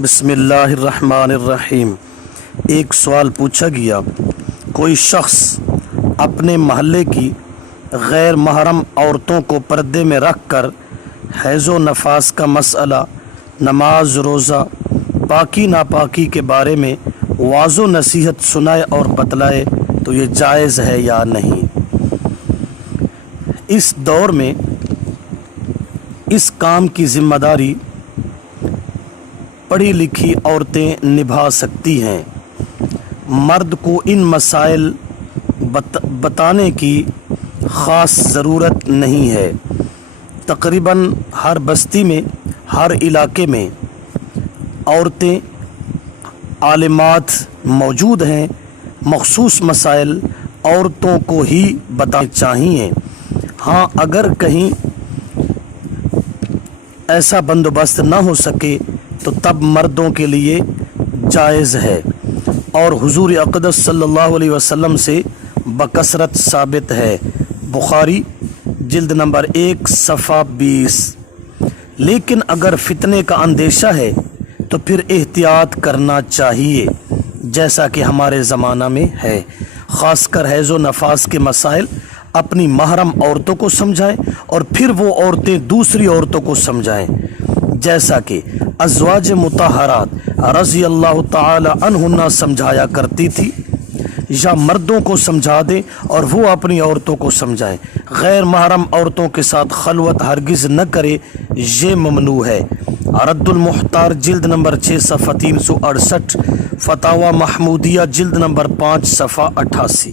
بسم اللہ الرحمن الرحیم۔ ایک سوال پوچھا گیا، کوئی شخص اپنے محلے کی غیر محرم عورتوں کو پردے میں رکھ کر حیض و نفاس کا مسئلہ، نماز، روزہ، پاکی ناپاکی کے بارے میں واضح و نصیحت سنائے اور بتلائے تو یہ جائز ہے یا نہیں؟ اس دور میں اس کام کی ذمہ داری پڑھی لکھی عورتیں نبھا سکتی ہیں۔ مرد کو ان مسائل بتانے کی خاص ضرورت نہیں ہے۔ تقریباً ہر بستی میں، ہر علاقے میں عورتیں عالمات موجود ہیں۔ مخصوص مسائل عورتوں کو ہی بتانے چاہیے۔ ہاں، اگر کہیں ایسا بندوبست نہ ہو سکے تو تب مردوں کے لیے جائز ہے، اور حضور اقدس صلی اللہ علیہ وسلم سے بکثرت ثابت ہے۔ بخاری جلد نمبر 1 صفحہ 20۔ لیکن اگر فتنے کا اندیشہ ہے تو پھر احتیاط کرنا چاہیے، جیسا کہ ہمارے زمانہ میں ہے۔ خاص کر حیض و نفاس کے مسائل اپنی محرم عورتوں کو سمجھائیں، اور پھر وہ عورتیں دوسری عورتوں کو سمجھائیں، جیسا کہ ازواج مطہرات رضی اللہ تعالی عنہن سمجھایا کرتی تھی، یا مردوں کو سمجھا دیں اور وہ اپنی عورتوں کو سمجھائیں۔ غیر محرم عورتوں کے ساتھ خلوت ہرگز نہ کرے، یہ ممنوع ہے۔ رد المحتار جلد نمبر 6 صفحہ 368، فتاوی محمودیہ جلد نمبر 5 صفحہ 88۔